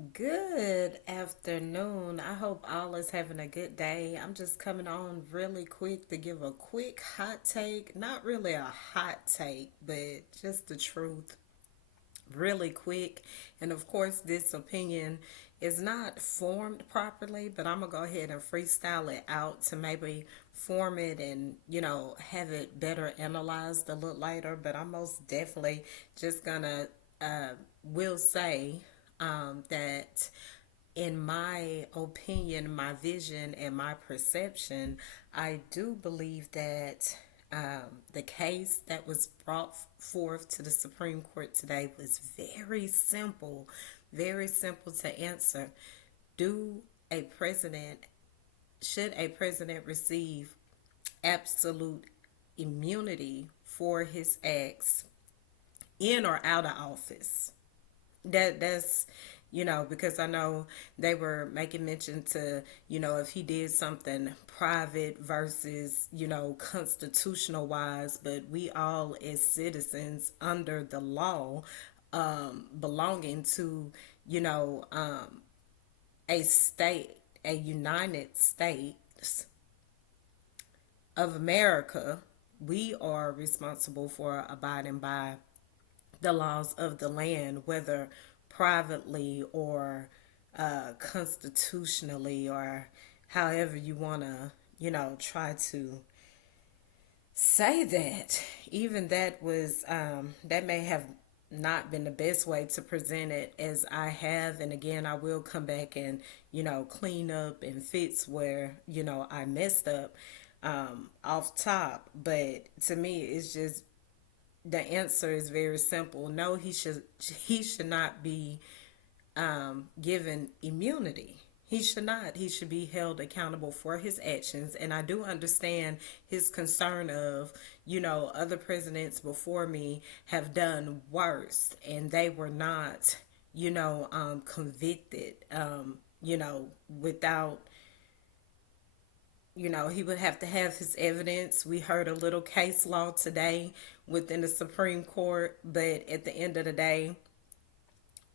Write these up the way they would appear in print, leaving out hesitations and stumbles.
Good afternoon. I hope all is having a good day. I'm just coming on really quick to give a quick hot take. Not really a hot take, but just the truth, really quick. And of course, this opinion is not formed properly, but I'm going to go ahead and freestyle it out to maybe form it and, have it better analyzed a little later. But I'm most definitely just going to, will say that in my opinion, my vision, and my perception, I do believe that the case that was brought forth to the Supreme Court today was very simple to answer. Do a president, should a president receive absolute immunity for his acts in or out of office? That's because I know they were making mention to if he did something private versus constitutional wise, but we all as citizens under the law, belonging to you know um, a state, a United States of America, we are responsible for abiding by the laws of the land, whether privately or constitutionally, or however you want to, try to say that. Even that was, that may have not been the best way to present it as I have. And again, I will come back and, clean up and fix where, I messed up off top. But to me, it's just the answer is very simple. No, he should not be given immunity. He should not. He should be held accountable for his actions. And I do understand his concern of, other presidents before me have done worse and they were not, convicted, without, he would have to have his evidence. We heard a little case law today within the Supreme Court, but at the end of the day,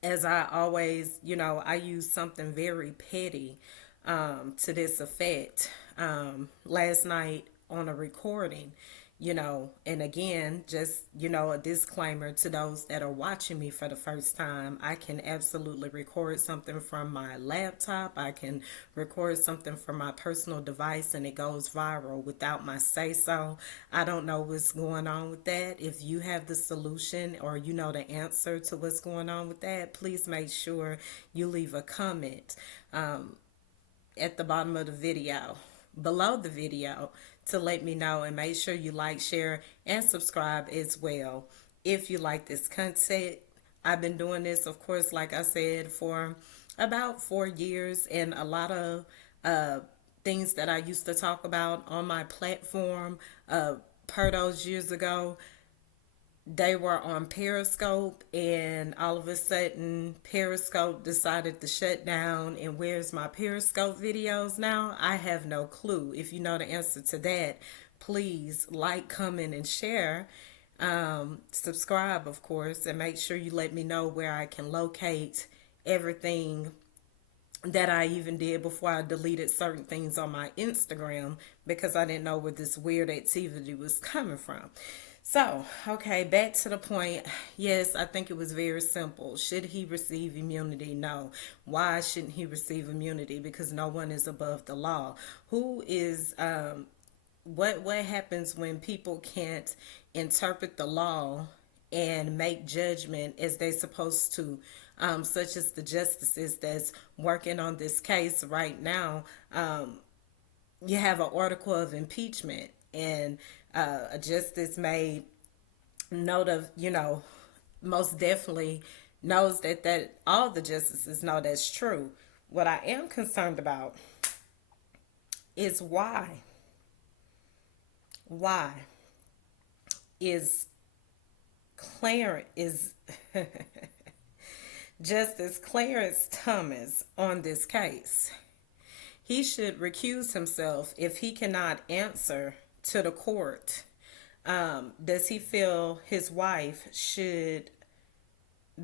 as I always, I use something very petty to this effect. Last night on a recording, and again, just, a disclaimer to those that are watching me for the first time. I can absolutely record something from my laptop. I can record something from my personal device and it goes viral without my say so. I don't know what's going on with that. If you have the solution or you know the answer to what's going on with that, please make sure you leave a comment at the bottom of the video, below the video, to let me know, and make sure you like, share, and subscribe as well if you like this content. I've been doing this, of course, like I said, for about 4 years, and a lot of uh, things that I used to talk about on my platform, per those years ago, they were on Periscope, and all of a sudden Periscope decided to shut down. And where's my Periscope videos now? I have no clue. If you know the answer to that, please like, comment, and share. Subscribe, of course, and make sure you let me know where I can locate everything that I even did before I deleted certain things on my Instagram, because I didn't know where this weird activity was coming from. So, okay, back to the point. Yes, I think it was very simple. Should he receive immunity? No. Why shouldn't he receive immunity? Because no one is above the law. Who is what happens when people can't interpret the law and make judgment as they're supposed to, such as the justices that's working on this case right now? You have an article of impeachment, and a justice made note of, most definitely knows that all the justices know that's true. What I am concerned about is why is Clarence is Justice Clarence Thomas on this case? He should recuse himself if he cannot answer to the court. Does he feel his wife should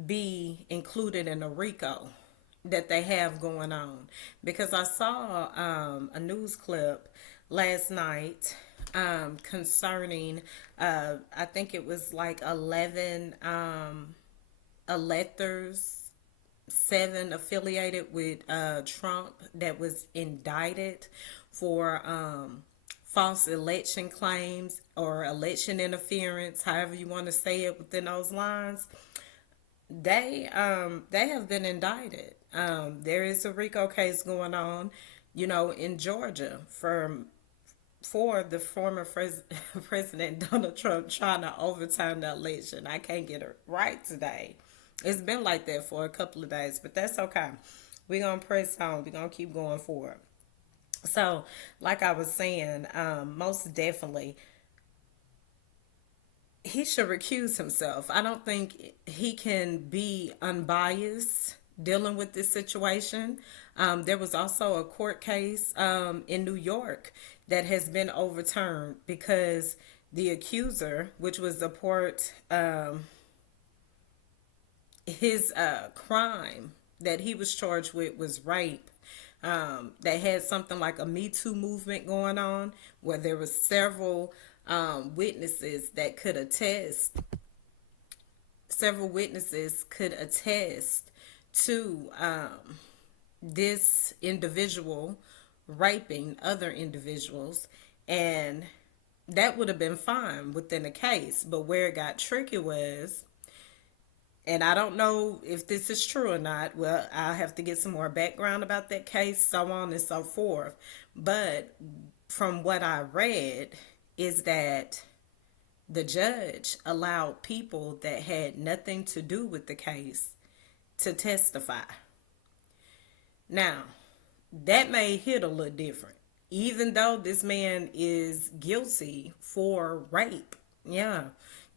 be included in a RICO? that they have going on. Because I saw a news clip last night concerning, I think it was like 11 electors, seven affiliated with Trump, that was indicted for false election claims or election interference, however you want to say it within those lines. They have been indicted. There is a RICO case going on, in Georgia for the former President Donald Trump trying to overturn the election. I can't get it right today. It's been like that for a couple of days, but that's okay. We're going to press on. We're going to keep going forward. So, like I was saying, most definitely, he should recuse himself. I don't think he can be unbiased dealing with this situation. There was also a court case in New York that has been overturned because the accuser, which was a part, his crime that he was charged with was rape. They had something like a Me Too movement going on where there were several witnesses that could attest. Several witnesses could attest to this individual raping other individuals, and that would have been fine within the case. But where it got tricky was, and I don't know if this is true or not. Well, I'll have to get some more background about that case, so on and so forth. But from what I read, is that the judge allowed people that had nothing to do with the case to testify. Now, that may hit a little different, even though this man is guilty for rape. Yeah,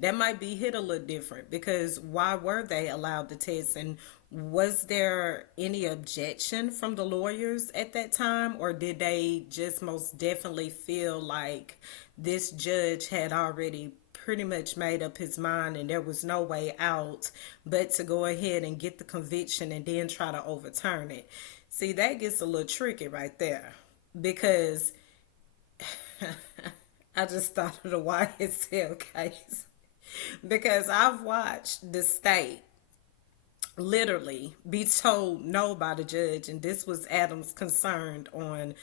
that might be hit a little different because why were they allowed to test? And was there any objection from the lawyers at that time, or did they just most definitely feel like this judge had already pretty much made up his mind and there was no way out but to go ahead and get the conviction and then try to overturn it? See, that gets a little tricky right there because I just thought of the YSL case because I've watched the state literally be told no by the judge, and this was Adams' concern on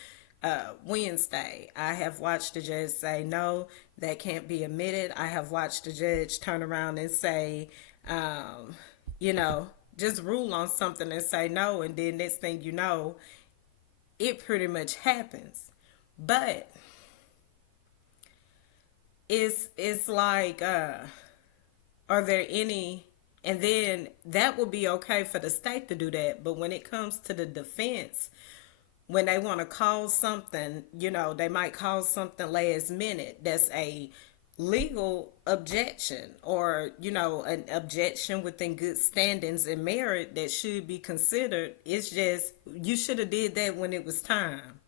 Wednesday. I have watched the judge say no, that can't be admitted. I have watched the judge turn around and say, you know, just rule on something and say no, and then next thing you know, it pretty much happens. But it's like, are there any? And then that would be okay for the state to do that. But when it comes to the defense, when they want to cause something, you know, they might cause something last minute that's a legal objection, or, you know, an objection within good standings and merit that should be considered. It's just, you should have did that when it was time.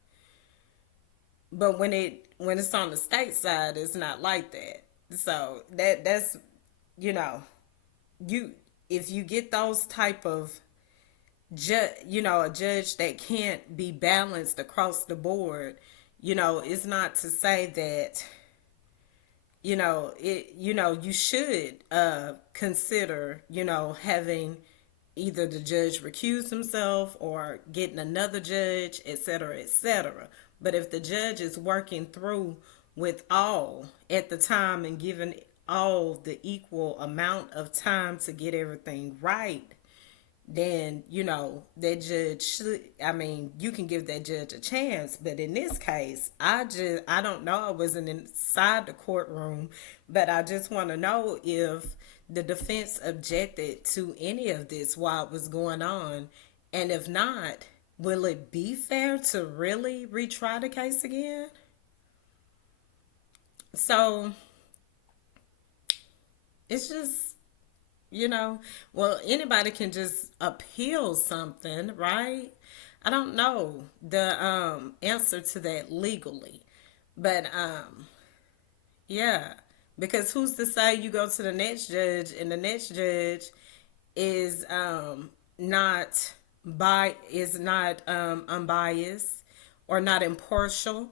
But when it's on the state side, it's not like that. So that's, you know, you if you get those type of a judge that can't be balanced across the board, you know, it's not to say that, you should consider, having either the judge recuse himself or getting another judge, etc., etc. But if the judge is working through with all at the time and giving all the equal amount of time to get everything right, then, that judge should, you can give that judge a chance. But in this case, I don't know, I wasn't inside the courtroom, but I just want to know if the defense objected to any of this while it was going on. And if not, will it be fair to really retry the case again? So it's just, well, anybody can just appeal something, right? I don't know the answer to that legally, but yeah, because who's to say you go to the next judge and the next judge is not. unbiased or not impartial.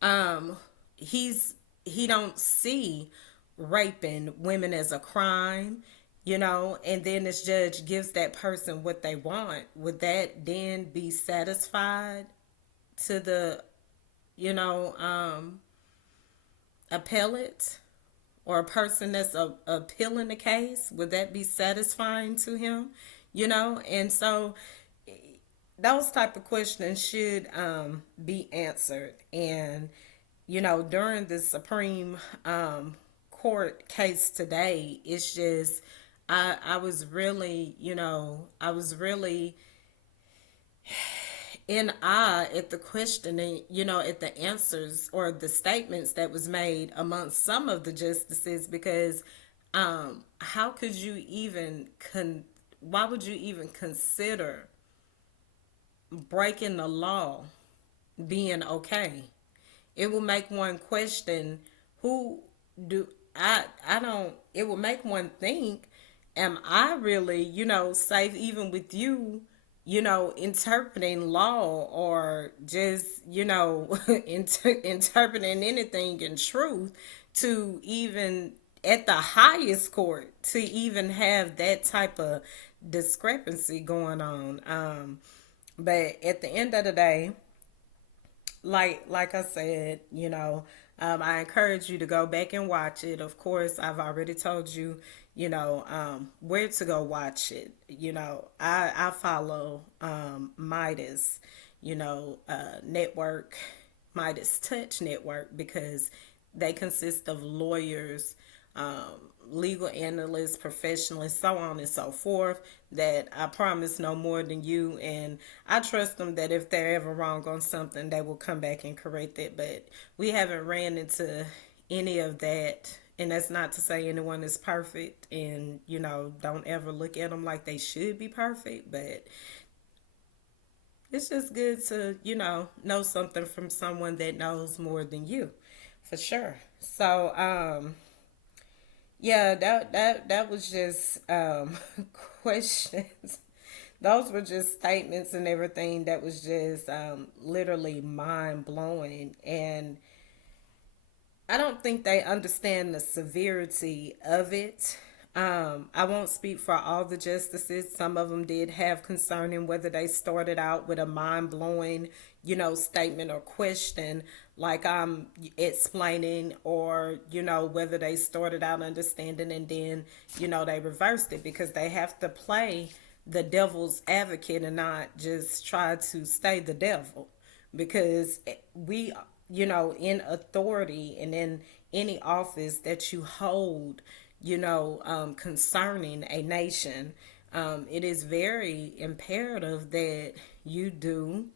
Um, he's he don't see raping women as a crime, and then this judge gives that person what they want. Would that then be satisfied to the, you know, appellate or a person that's appealing the case? Would that be satisfying to him? And so those type of questions should be answered. And during the Supreme Court case today, it's just I was really in awe at the questioning, at the answers or the statements that was made amongst some of the justices, because how could you even why would you even consider breaking the law being okay? It will make one question, who do I don't it will make one think, am I really, safe even with you, interpreting law, or just, interpreting anything in truth, to even at the highest court to even have that type of discrepancy going on. But at the end of the day, like I said, I encourage you to go back and watch it. Of course, I've already told you, where to go watch it. I follow Midas, network, Midas Touch Network, because they consist of lawyers, legal analysts, professionals, so on and so forth, that I promise no more than you. And I trust them that if they're ever wrong on something, they will come back and correct it. But we haven't ran into any of that. And that's not to say anyone is perfect, and, don't ever look at them like they should be perfect. But it's just good to, know something from someone that knows more than you, for sure. So, yeah, that was just questions. Those were just statements and everything that was just literally mind blowing. And I don't think they understand the severity of it. I won't speak for all the justices. Some of them did have concern in whether they started out with a mind blowing, statement or question, like I'm explaining, or, whether they started out understanding and then, they reversed it, because they have to play the devil's advocate and not just try to stay the devil. Because we, in authority and in any office that you hold, concerning a nation, it is very imperative that you do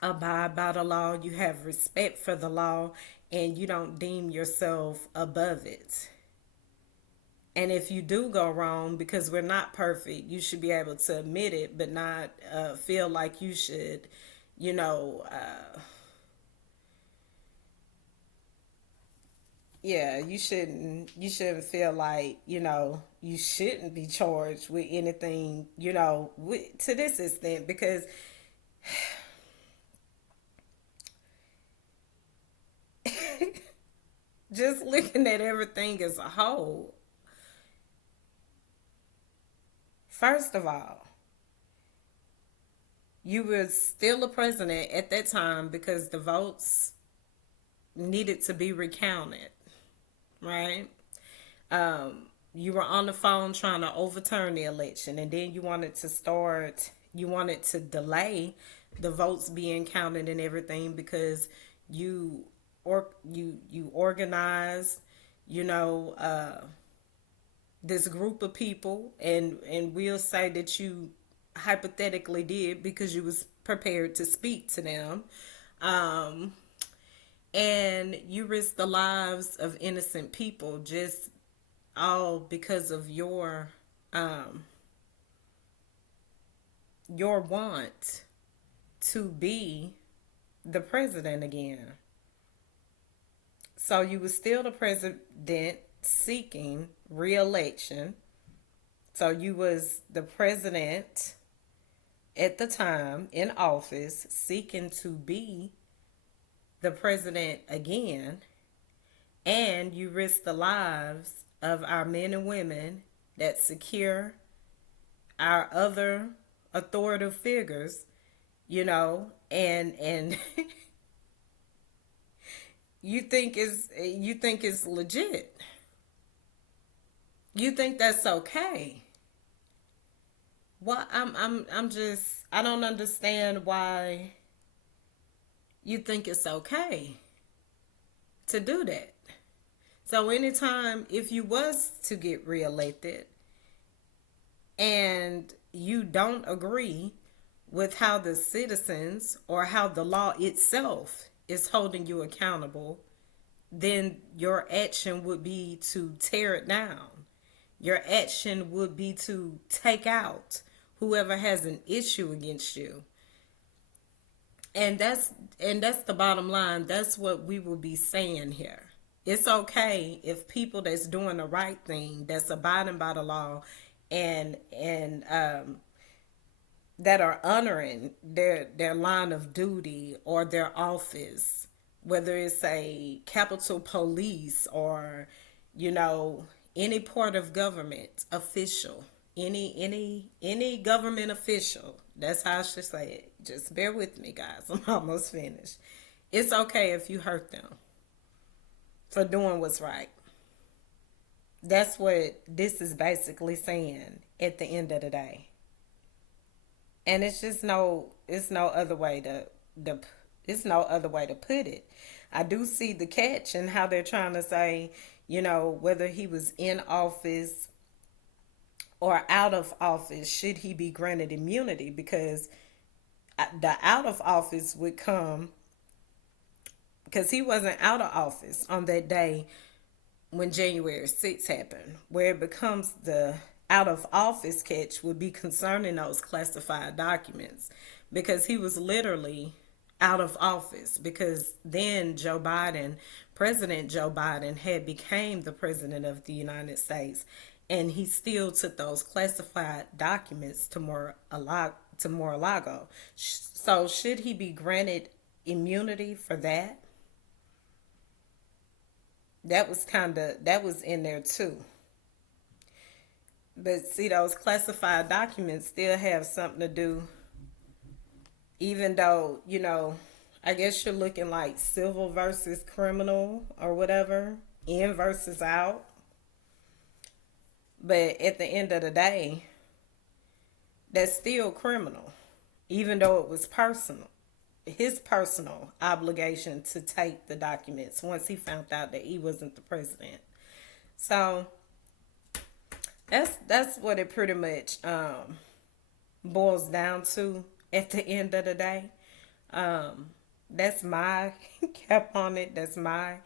abide by the law, you have respect for the law, and you don't deem yourself above it. And if you do go wrong, because we're not perfect, you should be able to admit it, but not feel like you should, you know, uh, yeah, you shouldn't feel like, you shouldn't be charged with anything, to this extent, because just looking at everything as a whole, first of all, you were still a president at that time because the votes needed to be recounted, right? You were on the phone trying to overturn the election, and then you wanted to delay the votes being counted and everything, because you you organized, you know, this group of people, and we'll say that you hypothetically did because you was prepared to speak to them, um, and you risked the lives of innocent people, just all because of um, your want to be the president again. So you was still the president seeking re-election. So you was the president at the time in office seeking to be the president again, and you risk the lives of our men and women that secure our other authoritative figures, and you think it's legit. You think that's okay. I'm just, I don't understand why you think it's okay to do that. So anytime if you was to get reelected and you don't agree with how the citizens or how the law itself is holding you accountable, then your action would be to tear it down. Your action would be to take out whoever has an issue against you. And that's the bottom line. That's what we will be saying here. It's okay if people that's doing the right thing, that's abiding by the law, and that are honoring their line of duty or their office, whether it's a Capitol Police or you know any part of government official, any government official. That's how I should say it. Just bear with me, guys. I'm almost finished. It's okay if you hurt them for doing what's right. That's what this is basically saying at the end of the day. And it's just it's no other way to it's no other way to put it. I do see the catch in how they're trying to say, whether he was in office or out of office, should he be granted immunity? Because the out of office would come because he wasn't out of office on that day when January 6th happened. Where it becomes the out of office catch would be concerning those classified documents, because he was literally out of office, because then President Joe Biden had became the president of the United States, and he still took those classified documents to Mar-a-Lago. So should he be granted immunity for that? That was in there too. But see, those classified documents still have something to do, even though, I guess you're looking like civil versus criminal or whatever, in versus out. But at the end of the day, that's still criminal, even though it was personal. His personal obligation to take the documents once he found out that he wasn't the president. So that's what it pretty much boils down to at the end of the day. That's my cap on it. That's my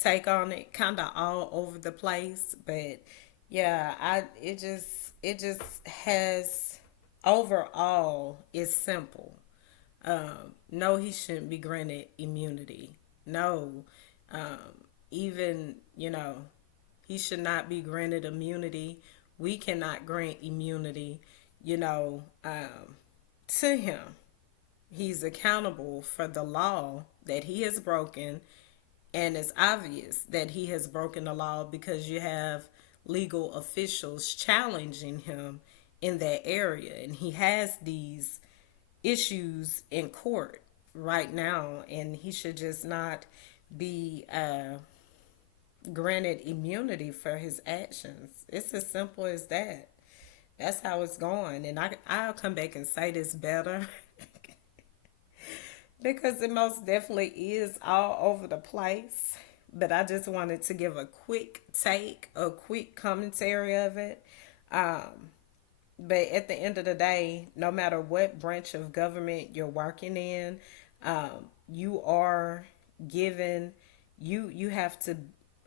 take on it. Kind of all over the place, but yeah, it just has, overall, it's simple. No, he shouldn't be granted immunity. No, even he should not be granted immunity. We cannot grant immunity, to him. He's accountable for the law that he has broken, and it's obvious that he has broken the law because you have legal officials challenging him in that area, and he has these issues in court right now, and he should just not be granted immunity for his actions. It's as simple as that. That's how it's going, and I'll come back and say this better because it most definitely is all over the place. But I just wanted to give a quick take, a quick commentary of it. But at the end of the day, no matter what branch of government you're working in, you are given, you have to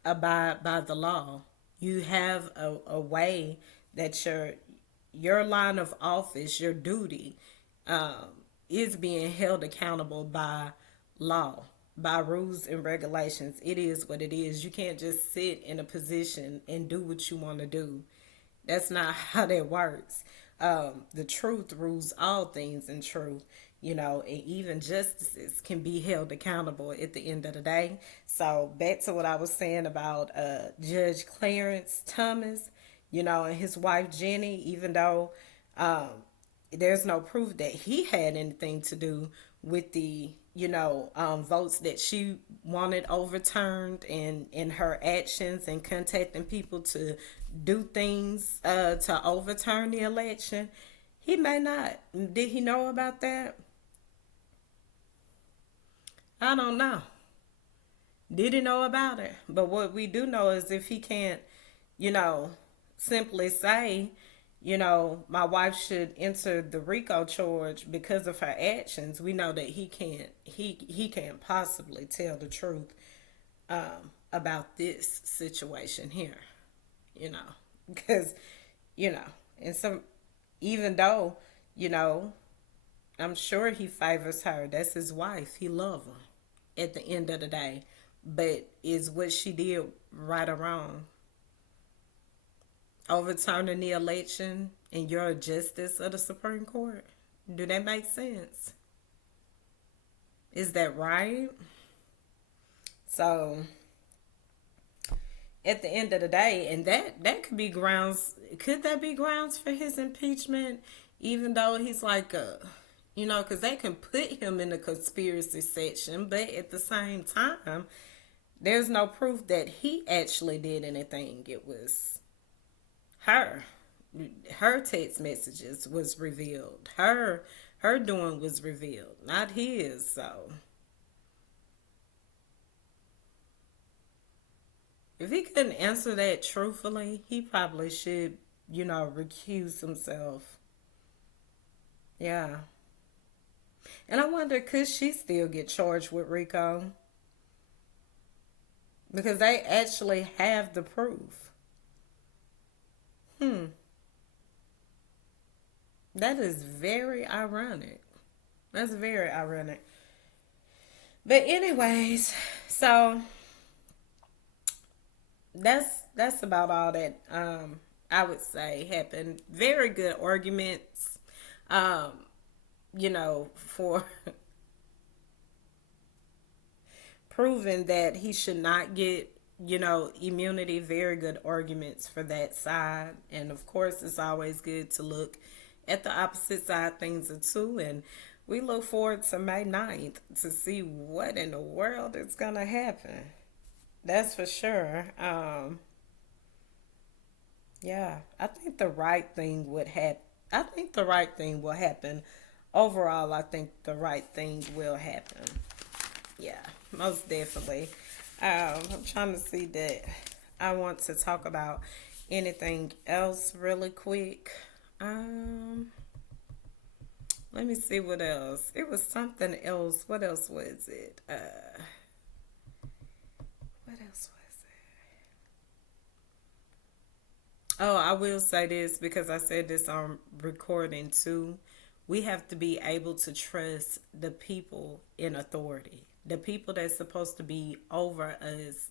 abide by the law. You have a way that your line of office, your duty, is being held accountable by law, by rules and regulations. It is what it is. You can't just sit in a position and do what you want to do. That's not how that works. the truth rules all things in truth, and even justices can be held accountable at the end of the day. So back to what I was saying about Judge Clarence Thomas, and his wife Jenny, even though um, there's no proof that he had anything to do with the votes that she wanted overturned, and in her actions and contacting people to do things to overturn the election. He may not. Did he know about that? I don't know. Did he know about it? But what we do know is if he can't, you know, simply say, my wife should enter the RICO charge because of her actions, we know that he can't possibly tell the truth about this situation here, you know, because, you know, and some, even though, you know, I'm sure he favors her. That's his wife. He loves her at the end of the day. But is what she did right or wrong? Overturning the election and you're a justice of the Supreme Court? Do that make sense? Is that right? So at the end of the day, and that could be grounds. Could that be grounds for his impeachment? Even though he's like a, because they can put him in the conspiracy section, but at the same time, there's no proof that he actually did anything. It was her. Her text messages was revealed. Her doing was revealed, not his. So if he couldn't answer that truthfully, he probably should, recuse himself. Yeah. And I wonder, could she still get charged with RICO? Because they actually have the proof. Hmm. That is very ironic. That's very ironic. But anyways, so that's about all that I would say happened. Very good arguments. Um, for proving that he should not get, immunity. Very good arguments for that side. And of course, it's always good to look at the opposite side things too. And we look forward to May 9th to see what in the world is going to happen. That's for sure. Yeah, I think the right thing would happen. I think the right thing will happen. Overall, I think the right thing will happen. Yeah, most definitely. I'm trying to see that I want to talk about anything else really quick. Um, Let me see what else. It was something else. What else was it? What else was it? Oh, I will say this because I said this on recording too. We have to be able to trust the people in authority, the people that's supposed to be over us,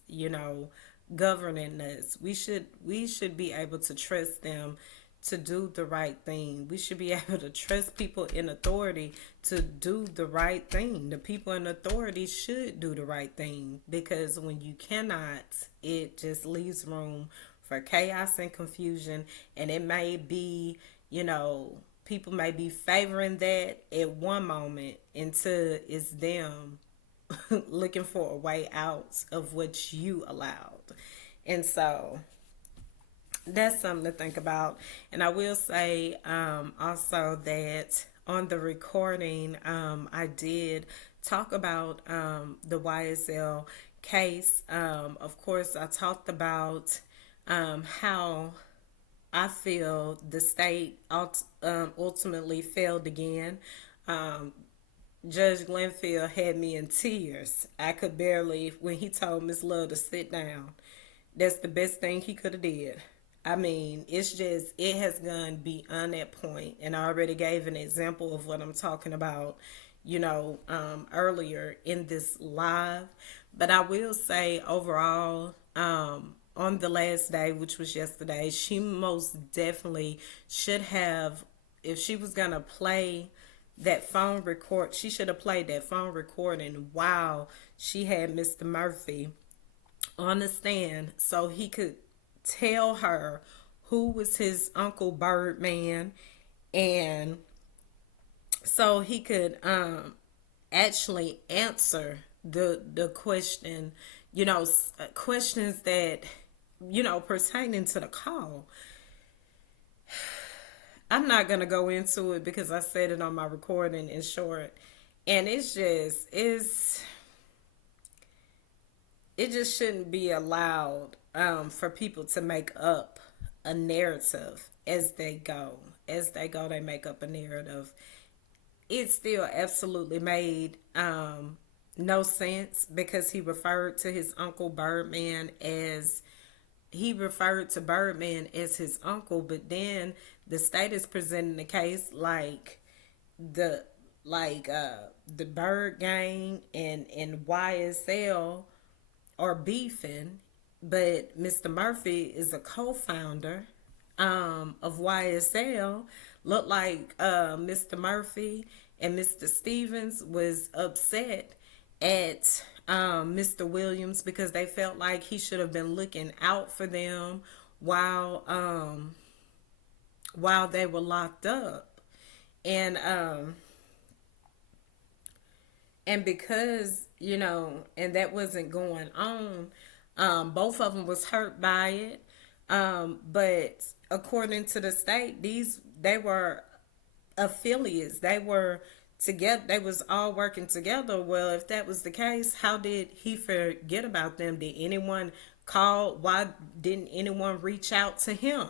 governing us. We should be able to trust them to do the right thing. We should be able to trust people in authority to do the right thing. The people in authority should do the right thing because when you cannot, it just leaves room for chaos and confusion. And it may be, people may be favoring that at one moment until it's them looking for a way out of what you allowed. And so that's something to think about. And I will say also that on the recording, I did talk about the YSL case. Of course, I talked about how I feel the state ultimately failed again. Um, Judge Glenfield had me in tears. I could barely, when he told Miss Love to sit down, that's the best thing he could have did. I mean, it's just, it has gone beyond that point. And I already gave an example of what I'm talking about, earlier in this live. But I will say overall, on the last day, which was yesterday, she most definitely should have if she was gonna play that phone record, she should have played that phone recording while she had Mr. Murphy on the stand so he could tell her who was his Uncle Birdman, and so he could actually answer the question, questions that pertaining to the call. I'm not gonna go into it because I said it on my recording in short, and it just shouldn't be allowed for people to make up a narrative as they go. As they go, they make up a narrative. It still absolutely made no sense because he referred to Birdman as his uncle, but then the state is presenting the case like the the Bird Gang and YSL are beefing, but Mr. Murphy is a co-founder of YSL. Looked like Mr. Murphy and Mr. Stevens was upset at Mr. Williams because they felt like he should have been looking out for them while they were locked up, and because and that wasn't going on, both of them was hurt by it, but according to the state, they were affiliates. They were together. They was all working together. Well, if that was the case, how did he forget about them? Did anyone call? Why didn't anyone reach out to him?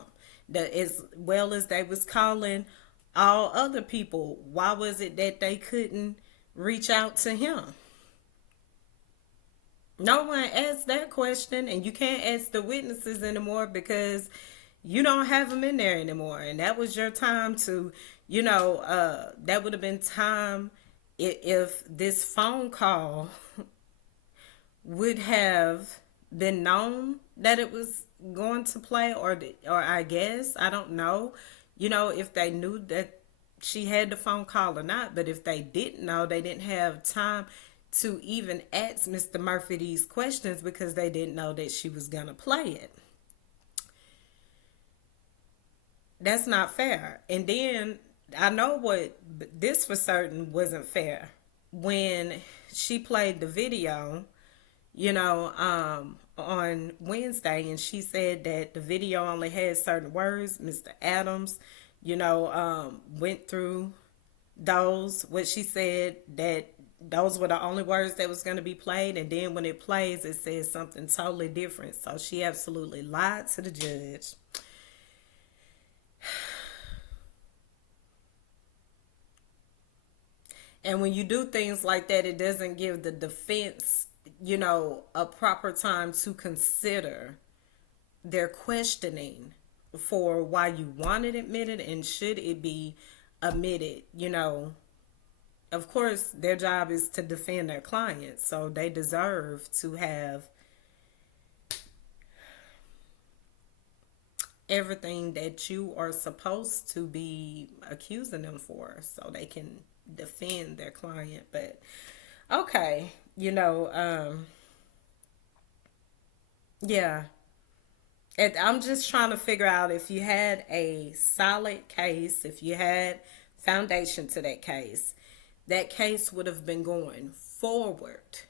As well as they was calling all other people. Why was it that they couldn't reach out to him? No one asked that question, and you can't ask the witnesses anymore because you don't have them in there anymore. And that was your time to, that would have been time if this phone call would have been known that it was going to play, or I guess, I don't know, if they knew that she had the phone call or not. But if they didn't know, they didn't have time to even ask Mr. Murphy these questions because they didn't know that she was going to play it. That's not fair. And then I know what this for certain wasn't fair. When she played the video, on Wednesday, and she said that the video only had certain words. Mr. Adams, went through those, what she said, that those were the only words that was going to be played, and then when it plays, it says something totally different. So she absolutely lied to the judge. And when you do things like that, it doesn't give the defense, a proper time to consider their questioning for why you want it admitted and should it be admitted. Of course, their job is to defend their clients, so they deserve to have everything that you are supposed to be accusing them for so they can defend their client. But okay, yeah. And I'm just trying to figure out, if you had a solid case, if you had foundation to that case would have been going forward.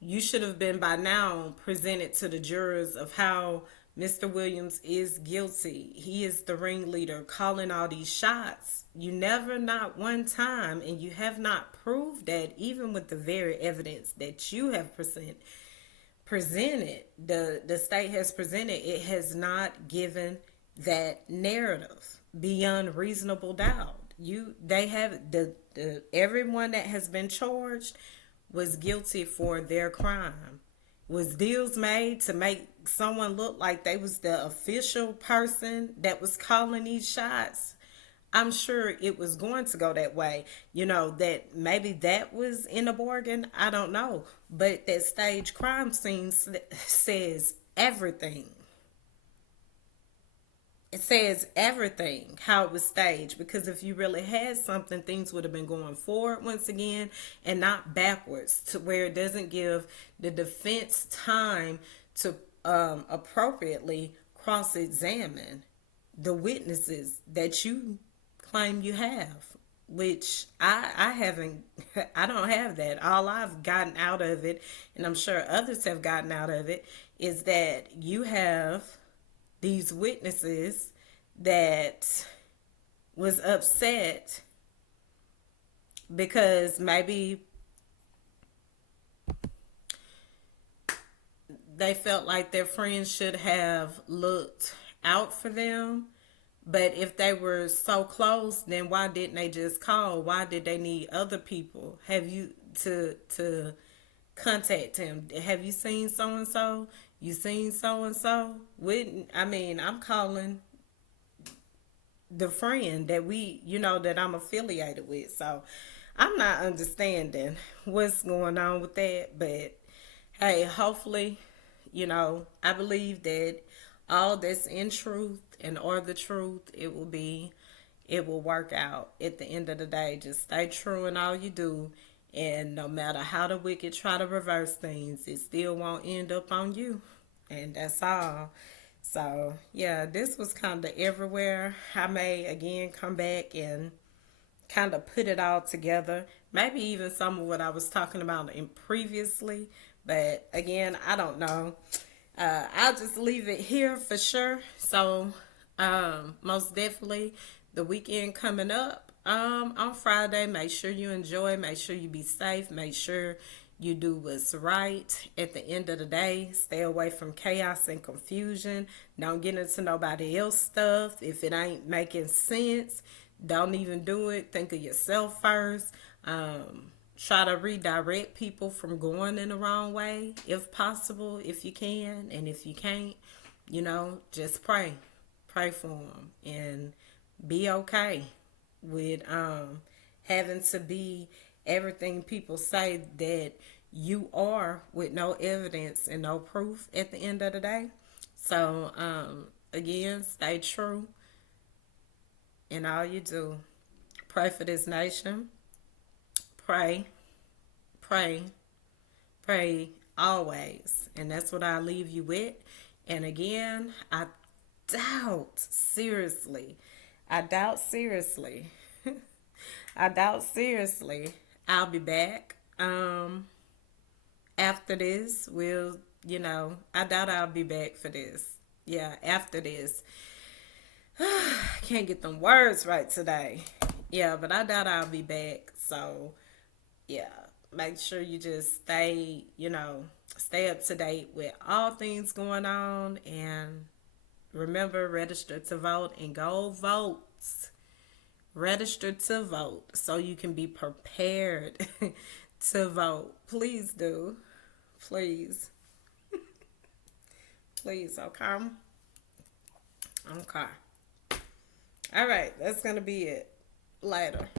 You should have been by now presented to the jurors of how Mr. Williams is guilty. He is the ringleader calling all these shots. You never, not one time, and you have not proved that, even with the very evidence that you have presented, the state has presented, it has not given that narrative beyond reasonable doubt. They have the everyone that has been charged was guilty for their crime. Was deals made to make someone look like they was the official person that was calling these shots? I'm sure it was going to go that way. That maybe that was in a bargain. I don't know. But that stage crime scene says everything. it says everything how it was staged, because if you really had something, things would have been going forward once again and not backwards, to where it doesn't give the defense time to appropriately cross-examine the witnesses that you claim you have, which I haven't. I don't have that. All I've gotten out of it, and I'm sure others have gotten out of it, is that you have these witnesses that was upset because maybe they felt like their friends should have looked out for them. But if they were so close, then why didn't they just call? Why did they need other people? Have you to contact him? Have you seen so and so? You seen so and so? Wouldn't I mean? I'm calling the friend that that I'm affiliated with. So I'm not understanding what's going on with that. But hey, hopefully, I believe that all that's in truth and or the truth, it will work out at the end of the day. Just stay true in all you do. And no matter how the wicked try to reverse things, it still won't end up on you. And that's all. So, yeah, this was kind of everywhere. I may again come back and kind of put it all together. Maybe even some of what I was talking about in previously. But again, I don't know. I'll just leave it here for sure. So, most definitely, the weekend coming up on Friday. Make sure you enjoy. Make sure you be safe. Make sure you do what's right. At the end of the day, stay away from chaos and confusion. Don't get into nobody else's stuff. If it ain't making sense, don't even do it. Think of yourself first. Try to redirect people from going in the wrong way if possible, if you can. And if you can't, just pray. Pray for them and be okay with having to be everything people say that you are, with no evidence and no proof at the end of the day. So, again, stay true in all you do. Pray for this nation. Pray, pray, pray always. And that's what I leave you with. And again, seriously, I doubt seriously, I doubt seriously I'll be back. After this, I doubt I'll be back for this. Yeah, after this. I can't get them words right today. Yeah, but I doubt I'll be back. So, yeah, make sure you just stay up to date with all things going on. And remember, register to vote and go vote. Register to vote so you can be prepared to vote. Please do. Please. Please, okay? Okay. All right, that's going to be it. Later.